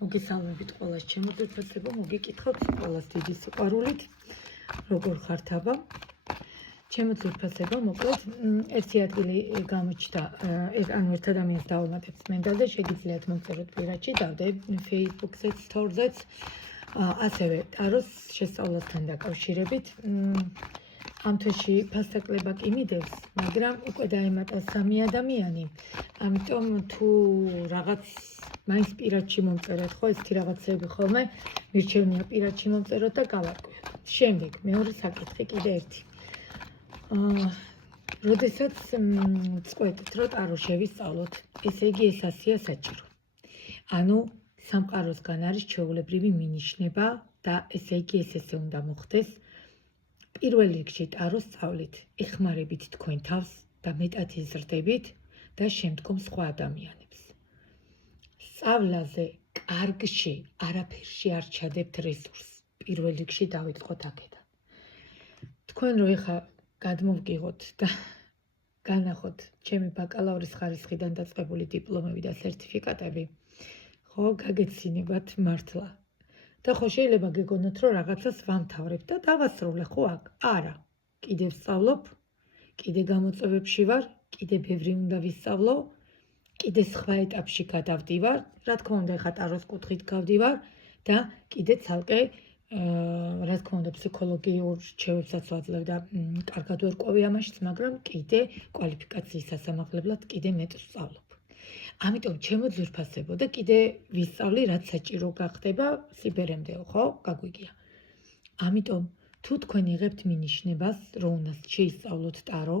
მოგესალმებით ყველას ჩემო ძვირფასებო, მოგიკითხავთ ყველას დიდი სიყვარულით, როგორ ხართ აბა? ჩემო ძვირფასებო, მოკლედ ერთი ადგილი გამოჩნდა, ანუ ერთ ადამიანს დავუმატებთ მენდა და შეგიძლიათ მომწეროთ პირადში, დავდე Facebook-ზეც, Store-ზეც, ასევე ტაროს შესწავლასთან დაკავშირებით. ამ თვეში ფასდაკლება კი მიდევს, მაგრამ უკვე დაემატა 3 ადამიანი, ამიტომ თუ რაღაც მაინც პირადში მომწეროთ, ხო, ესეთი რაღაცები ხოლმე მირჩევნია პირადში მომწეროთ და გავარკვიოთ. შემდეგ, მეორე საკითხი კიდე ერთი. როდესაც წყვეტით, რომ ტარო შევისწავლოთ, ესე იგი ეს ასია საჭირო. ანუ სამყაროსგან არის ჩვეულებრივი მინიშნება და ესე იგი ესე უნდა მოხდეს. პირველ რიგში ტაროს სწავლით, ეხმარებით თქვენ თავს და მეტად იზრდებით და შემდგომ სხვა ადამიანებს. სწავლაზე კარგში არაფერში არ ჩადებთ რესურსს. პირველ რიგში დავიწყოთ აქედან. თქვენ რო ეხა გადმოვგიღოთ და განახოთ ჩემი ბაკალავრის ხარისხიდან დაწყებული დიპლომები და სერტიფიკატები, ხო, გაგეცინებათ მართლა. და ხო შეიძლება გეგონოთ, რომ რაღაცას ვამთავრებ და დავასრულე, ხო აქ? არა. კიდე ვსწავლობ, კიდე გამოწვევებში ვარ, კიდე ბევრი უნდა ვისწავლო, კიდე სხვა ეტაპში გადავდივარ, რა თქმა უნდა, ეხა ტაროს კუთხით გავდივარ და კიდე ცალკე, რა თქმა უნდა, ფსიქოლოგიურ რჩევებსაც ვაძლევ და კარგად ვერკვევი ამაშიც, მაგრამ კიდე კვალიფიკაციის სასამაღლებლად კიდე მეტ ვსწავლობ. ამიტომ ჩემო ძვირფასებო და კიდე ვისწავლი, რაც საჭირო გახდება სიბერემდეო, ხო? გაგვიგია. ამიტომ თუ თქვენ იღებთ მინიშნებას, რომ უნდა შეისწავლოთ ტარო,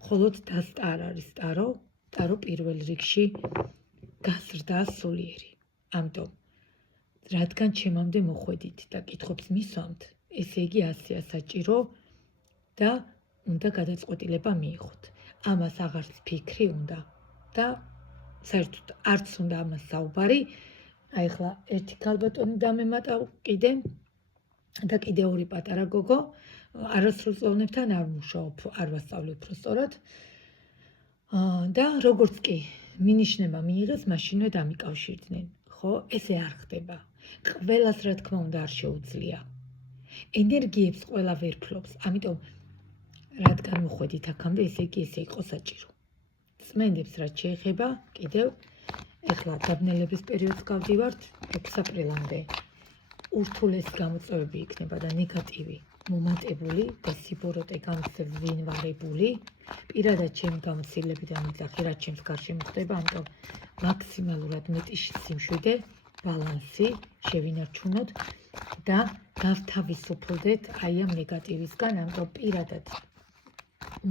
მხოლოდ დასტა არ არის ტარო, ტარო პირველ რიგში გაზრდა სულიერი. ამიტომ რადგან ჩემამდე მოხვედით და კითხვებს მისვამთ, ესე იგი ასეა საჭირო და უნდა გადაწყვეტილება მიიღოთ. ამას აღარც ფიქრი უნდა და საერთოდ არც უნდა ამას საუბარი. აი ახლა ერთი ქალბატონი დამემატა კიდე და კიდე ორი პატარა გოგო, არასრულწლოვანებთან არ მუშაობ, არ ვასწავლე უფრო სწორად. და როგორც კი მინიშნება მიიღეს, მაშინვე დამიკავშირდნენ. ხო, ესე არ ხდება. ყველას რა თქმა უნდა არ შეუძლია. ენერგიებს ყველა ვერ ფლობს, ამიტომ რადგან მოხვედით აქამდე, ესე იგი ესე იყო საჭირო. წმენდებს რაც შეეხება, კიდევ ეხლა დაბნელების პერიოდს გავდივართ 6 აპრილამდე. ურთულესი გამოწვევები იქნება და ნეგატივი მომატებული და სიბოროტე გამცვინვარებული. პირადად ჩემი გამოცდილებიდან მიწახი, რაც ჩემს გარშემო მოხდება, ამიტომ მაქსიმალურად მეტი სიმშვიდე, ბალანსი შევინარჩუნოთ და გავთავისუფლდეთ აი ამ ნეგატივისგან, ამიტომ პირადად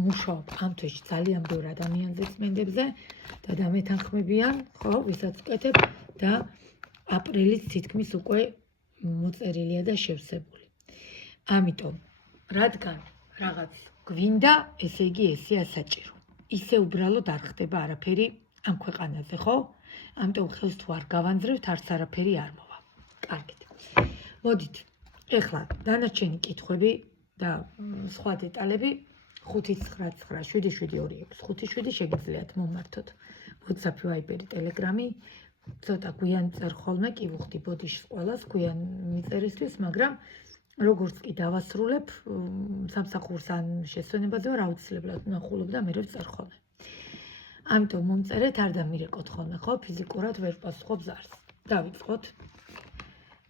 მუშაობ ამ თვეში ძალიან ბევრ ადამიანზე წმენდებზე და დამეთანხმებიან, ხო, ვისაც ვკეთებ და აპრილის თითქმის უკვე მოწერილია და შევსებული. ამიტომ, რადგან რაღაც გვინდა, ესე იგი ესეა საჭირო. ისე უბრალოდ არ ხდება არაფერი ამ ქვეყანაზე, ხო? ამიტომ ხელს თუ არ გავანძრევთ, არც არაფერი არ მოვა. კარგით. მოდით, ეხლა დანარჩენი კითხვები და სხვა დეტალები 5997726 57 შეგიძლიათ მომმართოთ. WhatsApp, Viber, Telegram, ცოტა გვიან წერ ხოლმე, კი ვუხდი ბოდიშს ყველას, გვიან მიწერისთვის, მაგრამ როგორც კი დავასრულებ, სამსახურს ან შესვენებაზე ვარ, აუცილებლად ვნახულობ და მერე ვწერ ხოლმე. ამიტომ მომწერეთ, არ დამირეკოთ ხოლმე, ხო? ფიზიკურად ვერ პასუხობ ზარს. დავიწყოთ.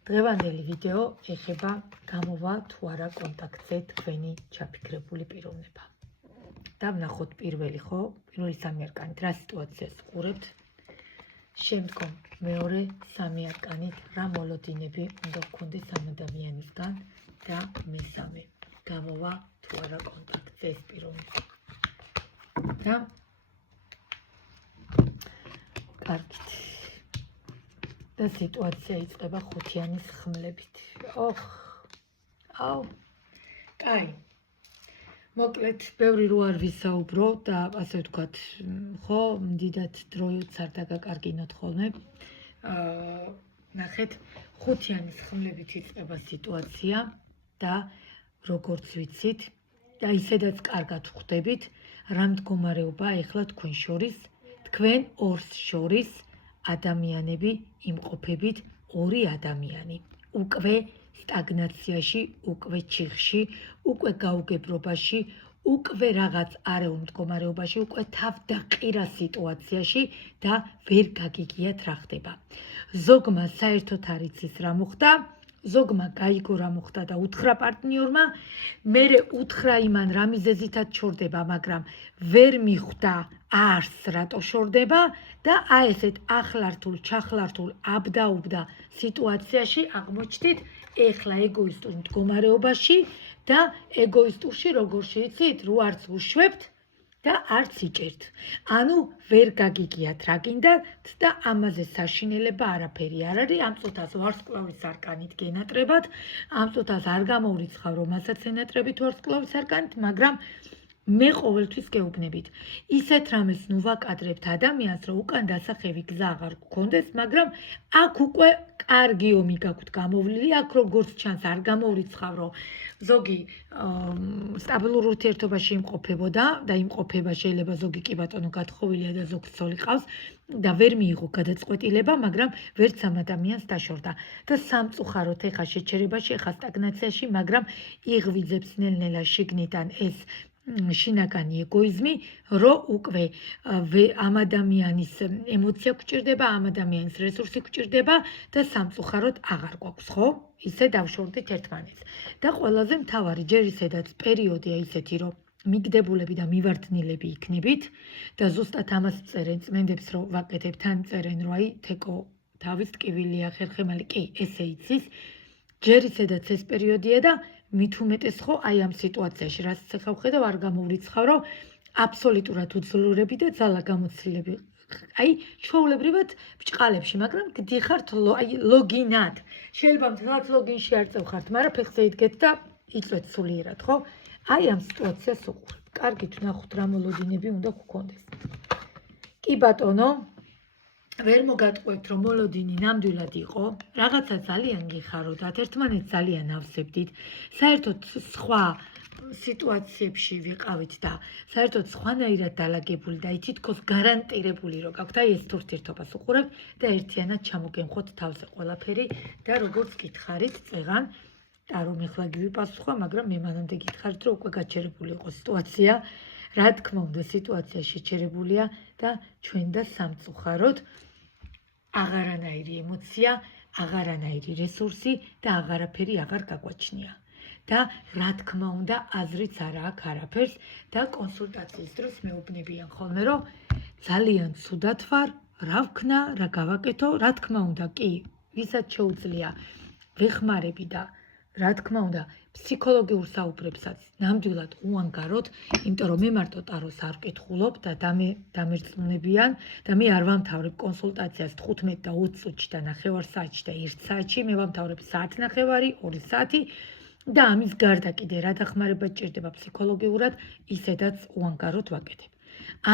დღევანდელი ვიდეო ეხება გამოვა თუ არა კონტაქტზე თქვენი ჩაფიქრებული პიროვნება. და ვნახოთ პირველი, ხო? პირველი 3 არკანით რა სიტუაციას ვყურებთ. შემდგომ მეორე 3 არკანით რა მოლოდინები უნდა გქონდეს ამ ადამიანისგან და მესამე გამოვა თუ არა კონტაქტზე ეს პიროვნება. და კარგით. და სიტუაცია იწყება ხუთიანის ხმლებით. აუ. კაი. მოკლედ, ბევრი რო არ ვისაუბრო და ასე ვთქვათ, ხო, დიდად დროიც არ დაგაკარგინოთ ხოლმე. ნახეთ, ხუთიანის ხმლებით იწყება სიტუაცია და როგორც ვიცით და ისედაც კარგად ვხვდებით, რა მდგომარეობა ეხლა თქვენ შორის, თქვენ ორს შორის ადამიანები იმყოფებით ორი ადამიანი. უკვე სტაგნაციაში, უკვე ჩიხში, უკვე გაუგებრობაში, უკვე რაღაც არეულ მდგომარეობაში, უკვე თავდაყირა სიტუაციაში და ვერ გაგიგიათ რა ხდება. ზოგმა საერთოდ არ იცის რა მოხდა, ზოგმა გაიგო რა მოხდა და უთხრა პარტნიორმა, მერე უთხრა იმან რა მიზეზითაც შორდება, მაგრამ ვერ მიხვდა არს რატო შორდება და აი ესეთ ახლართულ, ჩახლართულ, აბდაუბდა სიტუაციაში აღმოჩნდით ეხლა ეგოისტურ მდგომარეობაში და ეგოისტურში როგორ შეიცით, რო არც უშვებთ და არც იჭერთ. ანუ ვერ გაგიგიათ რა გინდათ და ამაზე საშინელება არაფერი არ არის. ამ წუთას ვარსკვლავის არკანით გენატრებათ, ამ წუთას არ გამოურიცხავ რომ მასაც ენატრებით ვარსკვლავის არკანით, მაგრამ მე ყოველთვის გეუბნებით. ისეთ რამეს ნუ ვაკადრებთ ადამიანს, რომ უკან დასახევი გზა აღარ გქონდეს, მაგრამ აქ უკვე კარგი ომი გაქვთ გამოვლილი, აქ როგორც ჩანს არ გამოურიცხავ, რომ ზოგი სტაბილურ ურთიერთობაში იმყოფებოდა და იმყოფება შეიძლება ზოგი კი ბატონო გათხოვილია და ზოგს ცოლი ყავს და ვერ მიიღო გადაწყვეტილება, მაგრამ ვერც ამ ადამიანს დაშორდა. და სამწუხაროდ ეხა შეჩერებაში, ეხა სტაგნაციაში, მაგრამ იღვიძებს ნელ-ნელა შიგნიდან ეს შინაგანი ეგოიზმი, რომ უკვე ამ ადამიანის ემოცია გვჭირდება, ამ ადამიანის რესურსი გვჭირდება და სამწუხაროდ აღარ გვაქვს, ხო? ისე დავშორდით ერთმანეთს. და ყველაზე მთავარი ჯერ ისედაც პერიოდია ისეთი, რომ მიგდებულები და მივარდნილები იქნებით და ზუსტად ამას წერენ წმენდებს, რომ ვაკეთებ, თან წერენ, რომ აი თეკო თავის ტკივილია, ხერხემალი, კი, ესე იცის. ჯერ ისედაც ეს პერიოდია და მით უმეტეს ხო აი ამ სიტუაციაში, რასაც ახლა ვხედავ, არ გამოვრიცხავ, რომ აბსოლუტურად უძლურები და ძალა გამოცდილები. აი, ჩვეულებრივად ბჭყალებში, მაგრამ გდიხართ აი ლოგინად. შეიძლება მთლად ლოგინში არ წევხართ, მაგრამ ფეხზე იდგეთ და იწვეთ სულიერად, ხო? აი ამ სიტუაციას უყურებ. კარგით ვნახოთ რა მოლოდინები უნდა გქონდეს. კი ბატონო, ვერ მოგატყუებთ რომ მოლოდინი ნამდვილად იყო, რაღაცა ძალიან გიხაროდათ, ერთმანეთს ძალიან ავსებდით, საერთოდ სხვა სიტუაციებში ვიყავით და საერთოდ სხვანაირად დალაგებული და თითქოს გარანტირებული რომ გაქვთ, აი ეს ურთიერთობას უყურებთ და ერთიანად ჩამოგემხოთ თავზე ყველაფერი და როგორც გითხარით წეღან და რომ ეხლა გივიპასუხა, მაგრამ მე მანამდე გითხარით რომ უკვე გაჩერებული იყო სიტუაცია, რა თქმა უნდა სიტუაცია შეჩერებულია და ჩვენ და სამწუხაროდ აღარანაირი ემოცია, აღარანაირი რესურსი და აღარაფერი აღარ გაგვაჩნია. და რა თქმა უნდა აზრიც არ აქვს არაფერს და კონსულტაციის დროს მეუბნებიან ხოლმე რომ ძალიან ცუდად ვარ, რა ვქნა, რა გავაკეთო, რა თქმა უნდა კი, ვისაც შეუძლია ვეხმარები და რა თქმა უნდა ფსიქოლოგიურ საუბრებსაც ნამდვილად უანგაროთ, იმიტომ რომ მე მარტო ტაროს არ ვკითხულობ და დამერწმუნებიან და მე არ ვამთავრებ კონსულტაციას 15 და 20 წუთში და ნახევარ საათში და 1 საათში, მე ვამთავრებ საათნახევარი, 2 საათი და ამის გარდა კიდე რა დახმარება ჭირდება ფსიქოლოგიურად, ისედაც უანგაროთ ვაკეთებ.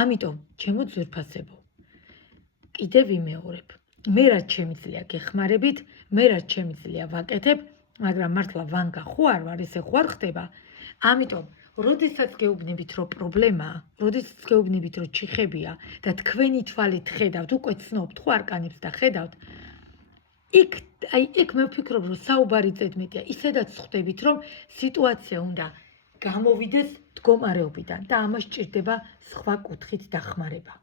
ამიტომ ჩემო ძვირფასებო, კიდე ვიმეორებ. მე რაც შემიძლია გეხმარებით, მე რაც შემიძლია ვაკეთებ, მაგრამ მართლა ვანგა ხო არ ვარ, ესე ხო არ ხდება. ამიტომ, როდესაც გეუბნებით, რომ პრობლემაა, როდესაც გეუბნებით, რომ ჩიხებია და თქვენი თვალით ხედავთ, უკვე ცნობთ ხო არკანებს და ხედავთ, იქ მე ვფიქრობ, რომ საუბარი ზედმეტია, ისედაც ხვდებით, რომ სიტუაცია უნდა გამოვიდეს მდგომარეობიდან და ამას ჭირდება სხვა კუთხით დახმარება.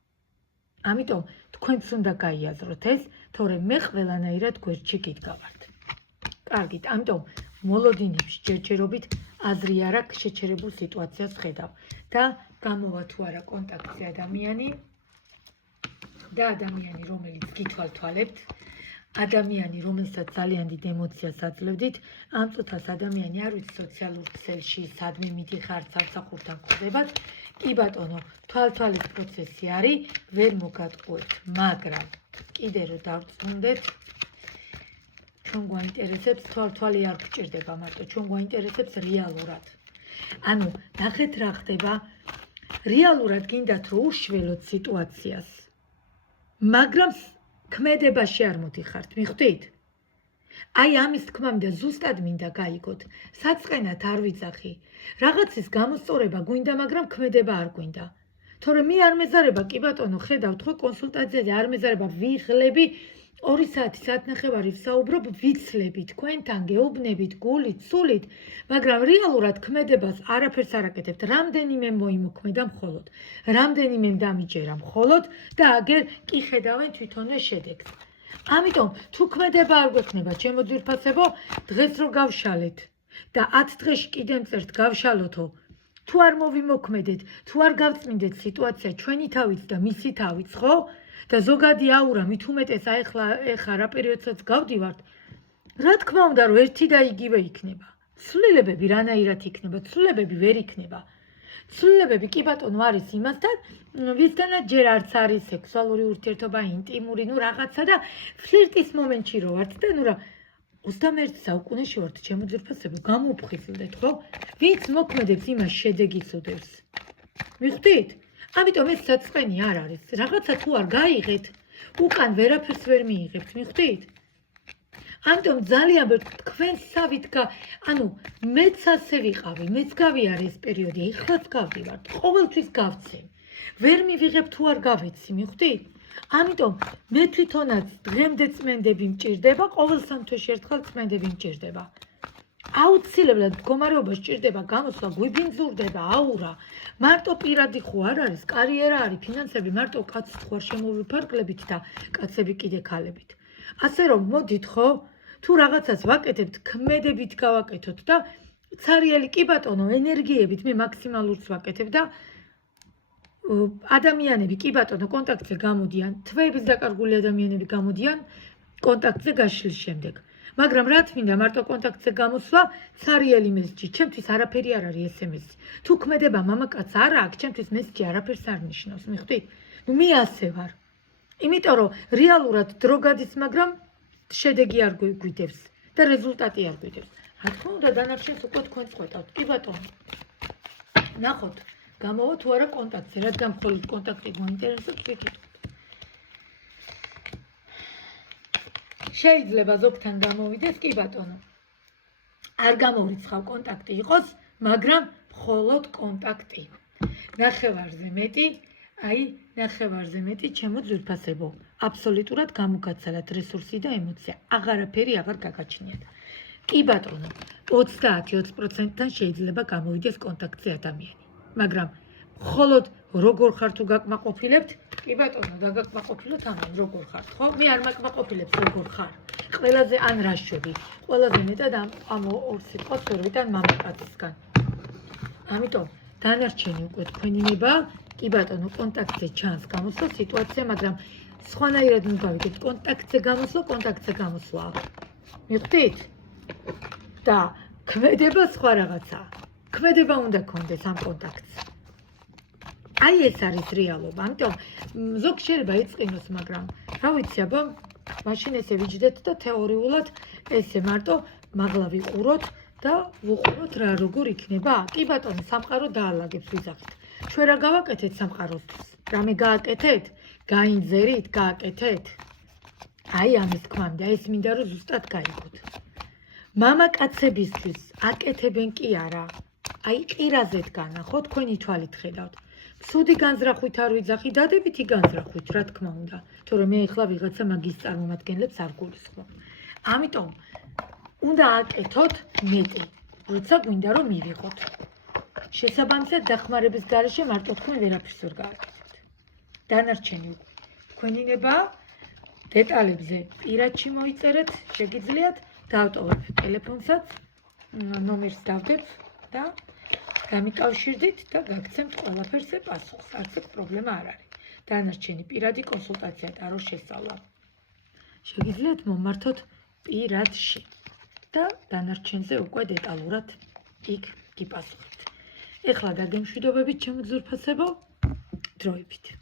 ამიტომ თქვენც უნდა გაიაზროთ ეს, თორემ მე ყველანაირად გვერდში გიდგავართ. კარგით, ამიტომ მოლოდინებში ჯერჯერობით აზრი არ აქვს შეჩერებულ სიტუაციას ხედავ და გამოვა თუ არა კონტაქტზე ადამიანი და ადამიანი, რომელიც გითვალთვალებთ, ადამიანი, რომელსაც ძალიან დიდ ემოციას აძლევდით, ამ წუთას ადამიანი არ ვიცი სოციალურ ქსელში, სადმე მიდიხართ, სამსახურთან გხვდებათ, კი ბატონო, თვალთვალის პროცესი არის, ვერ მოგატყუებთ, მაგრამ კიდე რომ დავწუნდეთ, ჩვენ გვაინტერესებს თვალთვალი არ გვჭირდება მარტო, ჩვენ გვაინტერესებს რეალურად. ანუ ნახეთ რა ხდება, რეალურად გინდათ რომ უშველოთ სიტუაციას, მაგრამ ქმედებაში არ მოდიხართ, მიხვდით? აი ამის თქმა მინდა, ზუსტად მინდა გაიგოთ, საწყენად არ ვიძახი, რაღაცის გამოსწორება გვინდა, მაგრამ ქმედება არ გვინდა. თორემ მე არ მეზარება, კი ბატონო, ხედავთ ხო კონსულტაციაზე არ მეზარება ვიღლები 2 საათი, საათნახევარი ვსაუბრობ, ვიცლები თქვენთან, გეუბნებით, გულით, სულით, მაგრამ რეალურად ქმედებას არაფერს არ აკეთებთ. რამდენიმე მოიმოქმედა მხოლოდ, რამდენიმე დამიჯერა მხოლოდ და აგერ კი ხედავენ თვითონვე შედეგს. ამიტომ თუ ქმედება არ გვექნება, ჩემო ძვირფასებო, დღეს რო გავშალეთ და 10 დღეში კიდე მწერთ გავშალოთო, თუ არ მოვიმოქმედეთ, თუ არ გავწმინდეთ სიტუაცია ჩვენი თავით და მისი თავით, ხო? და ზოგადი აურა მით უმეტეს ეხლა რა პერიოდსაც გავდივართ, რა თქმა უნდა, რომ ერთი და იგივე იქნება. ცვლილებები რანაირად იქნება, ცვლილებები ვერ იქნება. ცვლილებები კი ბატონო არის იმასთან, ვისგანაც ჯერ არც არის სექსუალური ურთიერთობა, ინტიმური, ნუ რაღაცა და ფლირტის მომენტში რო ვართ და ნუ რა 21 საუკუნეში ვართ, ჩემო ძვირფასებო, გამოვფხიზლდეთ, ხო? ვინც მოქმედებს, იმას შედეგი სუდევს. მიხვდით? ამიტომ ეს საწყენი არ არის. რაღაცა თუ არ გაიღეთ, უკან ვერაფერს ვერ მიიღებთ, მიხვდით? ამიტომ ძალიან თქვენსავით ანუ მეც ასე ვიყავი, მეც გავიარე ეს პერიოდი, ეხლაც გავდივართ, ყოველთვის გავცემ. ვერ მივიღებ თუ არ გავეცი, მიხვდით? ამიტომ მე თვითონაც დღემდე წმენდები მჭირდება, ყოველ 3 თვეში ერთხელ წმენდები მჭირდება. აუცილებლად მდგომარეობა სჭირდება გამოსვლა, გვიბინძურდება, აურა. მარტო პირადი ხო არ არის, კარიერა არის, ფინანსები, მარტო კაცს ხო არ შემოვიფარგლებით და კაცები კიდე ქალებით. ასე რომ მოდით ხო, თუ რაღაცას ვაკეთებთ, ქმედებით გავაკეთოთ და ცარიელი კი ბატონო, ენერგიებით მე მაქსიმალურს ვაკეთებ და ადამიანები კი ბატონო კონტაქტზე გამოდიან, თვეების დაკარგული ადამიანები გამოდიან კონტაქტზე გაშლის შემდეგ. მაგრამ რა თქმა მარტო კონტაქტზე გამოსვლა, ცარიელი მესჯი, ჩემთვის არაფერი არ არის SMS-ი. თუ ქმედება მამაკაც არა აქვს, ჩემთვის მესჯი არაფერს არ ნიშნავს, მიხვდით? ნუ მე ასე ვარ. იმიტომ რომ რეალურად დრო გადის, მაგრამ შედეგი არ გვიდევს და რეზულტატი არ გვიდევს. რა თქმა უნდა, დანარჩენს უკვე თქვენ წყვეტავთ. კი ბატონო. ნახოთ, გამოვა თუ არა კონტაქტზე, რადგან მხოლოდ კონტაქტი გვაინტერესებს, ვიკითხოთ. შეიძლება ზოგთან გამოვიდეს, კი ბატონო. არ გამოვრიცხავ კონტაქტი იყოს, მაგრამ მხოლოდ კონტაქტი. ნახევარზე მეტი, ნახევარზე მეტი ჩემო ძვირფასებო. აბსოლუტურად გამოგაცალათ რესურსი და ემოცია. აღარაფერი აღარ გაგაჩნიათ. კი ბატონო, 30-20%-თან შეიძლება გამოვიდეს კონტაქტზე ადამიანი. მაგრამ მხოლოდ როგორ ხარ თუ გაკმაყოფილებთ? კი ბატონო, დაგაკმაყოფილოთ ამან როგორ ხართ, ხო? მე არ მაკმაყოფილებს როგორ ხარ. ყველაზე ან რა შვები, ყველაზე მეტად ამ ორ სიტყვას ვერ ვიტან მამაკაცისგან. ამიტომ დანარჩენი უკვე თქვენინება, კი ბატონო, კონტაქტზე ჩანს გამოსვლა სიტუაცია, მაგრამ სხვანაირად მივგავიგეთ, კონტაქტზე გამოსვლა. მიხვდით? და ქმედება სხვა რაღაცაა. ქმედება უნდა გქონდეს ამ კონტაქტს. ეს არის რეალობა. ამიტომ ზოგ შეიძლება ეწყინოს, მაგრამ რა ვიცი, აბა, მაშინ ესე ვიჯდეთ და თეორიულად ესე მარტო მაღლა ვიყუროთ და ვუყუროთ რა როგორ იქნება. კი ბატონო, სამყარო დაალაგებს ვიზახით. ჩვენ რა გავაკეთეთ სამყაროსთვის? რამე გააკეთეთ? გაინძერით, გააკეთეთ? ამის თქმამდე, ეს მინდა რომ ზუსტად გაიგოთ. მამაკაცებისთვის აკეთებენ კი არა. ყირაზეთ განა, ხო, თქვენი თვალით ხედავთ. ცუდი განზრახვით არ ვიძახი, დადებითი განზრახვით, რა თქმა უნდა. თორემ მე ახლა ვიღაცა მაგის წარმომადგენლებს არ გულისხმობ. ამიტომ უნდა აკეთოთ მეტი, როცა გვინდა რომ მივიღოთ. შესაბამისად დახმარების გარეშე მარტო თქვენ ვერაფერს ვერ გააკეთებთ. დანარჩენი თქვენინება დეტალებზე პირადში მოიწერეთ, შეგიძლიათ, დავტოვებ ტელეფონსაც, ნომერს დავდებ და გამიკავშირდით და გაგცემთ ყველაფერზე პასუხს. არც ეგ პრობლემა არ არის. დანარჩენი პირადი კონსულტაცია, ტაროს შესწავლა. შეგიძლიათ მომართოთ პირადში და დანარჩენზე უკვე დეტალურად იქ გიპასუხებთ. ეხლა გაგემშვიდობებით, ჩემო ძვირფასებო, დროებით.